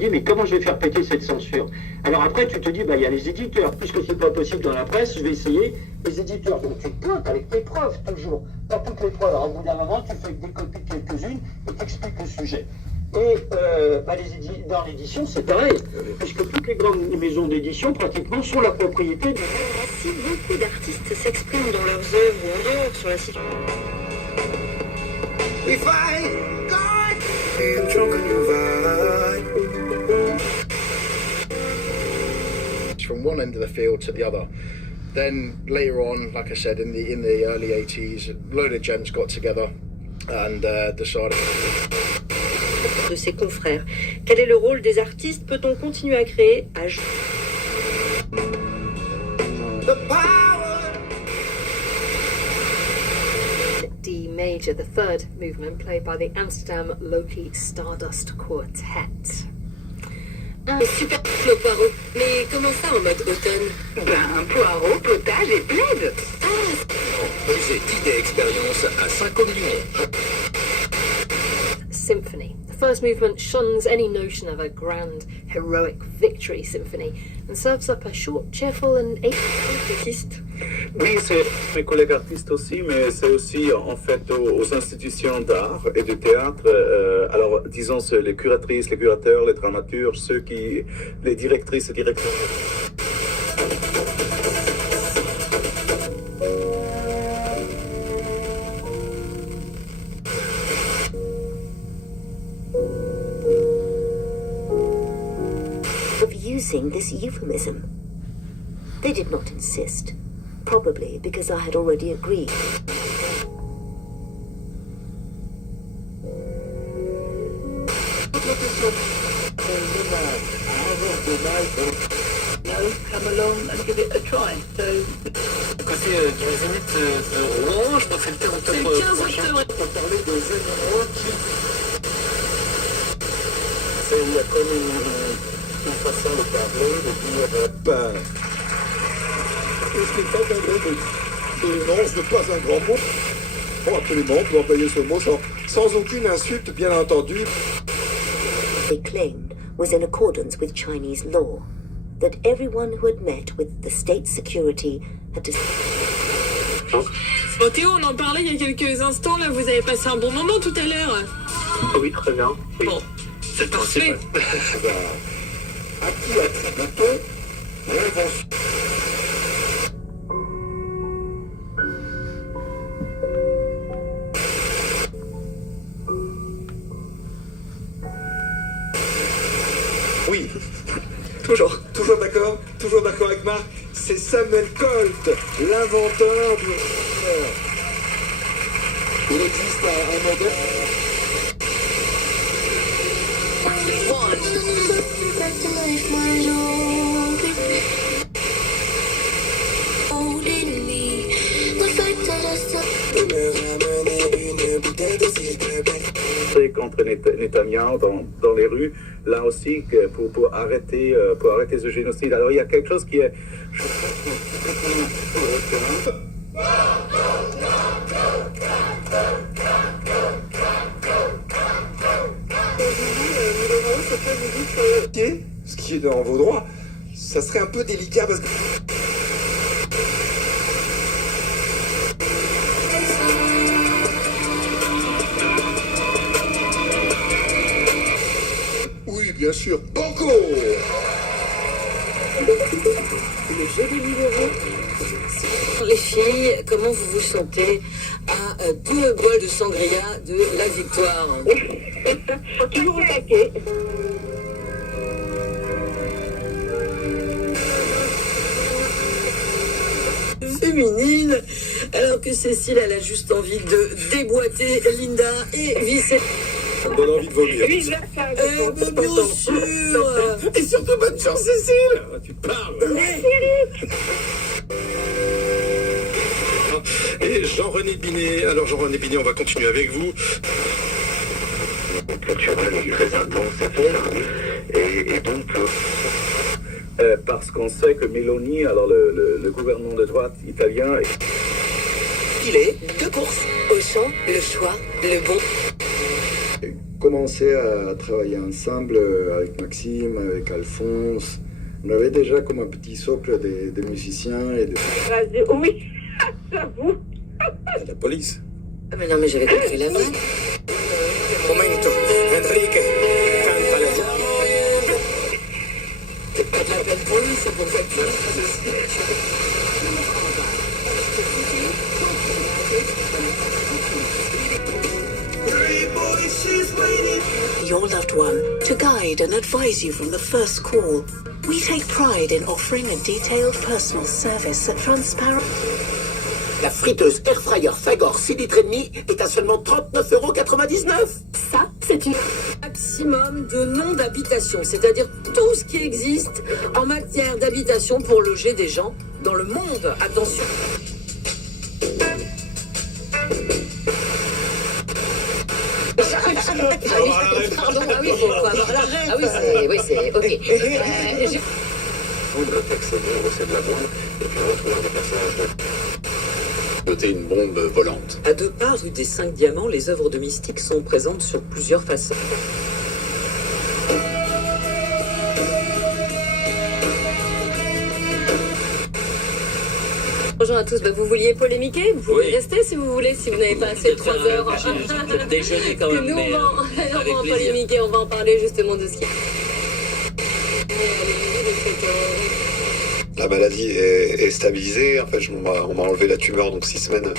dis, mais comment je vais faire péter cette censure? Alors après, tu te dis, bah, il y a les éditeurs. Puisque c'est pas possible dans la presse, je vais essayer les éditeurs. Donc tu pointes avec tes preuves, toujours. Pas toutes les preuves. Alors, au bout d'un moment, tu fais des copies quelques-unes et t'expliques le sujet. Et dans l'édition, c'est pareil. Puisque toutes les grandes maisons d'édition, pratiquement, sont la propriété de... Si beaucoup d'artistes s'expriment dans leurs œuvres ou en dehors sur la situation... If I got drunk on your vibe. From one end of the field to the other. Then later on, like I said, in the early 80s, a load of gents got together and decided. De ses confrères. Quel est le rôle des artistes? Peut-on continuer à créer à... The power. D major, the third movement played by the Amsterdam Loki Stardust Quartet. Super le poireau. Mais comment ça en mode automne? Ben, poireau, potage et plaid. Musée d'idées expérience à 5 millions. Symphony. The first movement shuns any notion of a grand, heroic victory symphony and serves up a short, cheerful and atheist. Oui, c'est mes collègues artistes aussi, mais c'est aussi en fait aux institutions d'art et de théâtre. Alors, disons, les curatrices, les curateurs, les dramaturges, les directrices et directeurs. Of using this euphemism. They did not insist, probably because I had already agreed. No, come along and give it a try. So... Côté du Zénith de Rouen, je crois que c'est le 15 octobre. C'est le 15 octobre. Pour parler de Zénith qui... Il y a comme une façon de parler, de dire ben. Ce qui est pas un vrai non, ce n'est pas un grand mot. Bon, absolument, on peut employer ce mot sans aucune insulte, bien entendu. They claimed was in accordance with Chinese law, that everyone who had met with the state security had to... Bon Théo, on en parlait il y a quelques instants, là, vous avez passé un bon moment tout à l'heure. Oui, très bien. Oui. Bon, c'est parfait. À qui attribue-t-on l'invention? Oui, toujours d'accord avec Marc. C'est Samuel Colt, l'inventeur du... Il existe un modèle... Contre Netanyahou dans les rues, là aussi pour arrêter ce génocide. Alors il y a quelque chose qui est, je ce qui est dans vos droits, ça serait un peu délicat parce que... Oui, bien sûr, Banco. Le jeu des 1000 €. Les filles, comment vous vous sentez à 2 bols de sangria de la victoire? Toujours au taquet. Féminine, alors que Cécile, elle a juste envie de déboîter Linda et vice. Ça me donne envie de vomir. Oui, Bien sûr. Et surtout, bonne chance, Cécile. Tu parles. Et Jean-René Binet. Alors, Jean-René Binet, on va continuer avec vous. culturel est très intense à faire. Et donc, parce qu'on sait que Meloni, alors le gouvernement de droite italien... Il est 2 courses, au champ, le choix, le bon. commencé à travailler ensemble avec Maxime, avec Alphonse. On avait déjà comme un petit socle de musiciens et de... Oui, j'avoue. La police. Ah, mais non, mais j'avais compris la vanne. Momento, Enrique, canta la C'est pas de la peine pour lui, c'est pour facturer. Your loved one, to guide and advise you from the first call. We take pride in offering a detailed personal service at transparent. La friteuse Air Fryer Fagor 6 litres et demi est à seulement 39,99 €. Ça, c'est une maximum de noms d'habitation, c'est-à-dire tout ce qui existe en matière d'habitation pour loger des gens dans le monde. Attention. Pardon, ah oui, faut avoir l'arrêt. Ah oui, c'est ok. Le texte c'est de la bombe et puis on retrouve des passages noter une bombe volante. À 2 pas rue des 5 Diamants, les œuvres de Mystique sont présentes sur plusieurs façades. Bonjour à tous, vous vouliez polémiquer? Vous pouvez rester si vous voulez, si vous n'avez pas assez de 3 heures. Pour déjeuner quand même. Nous, mais, on va en polémiquer, on va en parler justement de ce qui... La maladie est stabilisée, en fait on m'a enlevé la tumeur donc 6 semaines.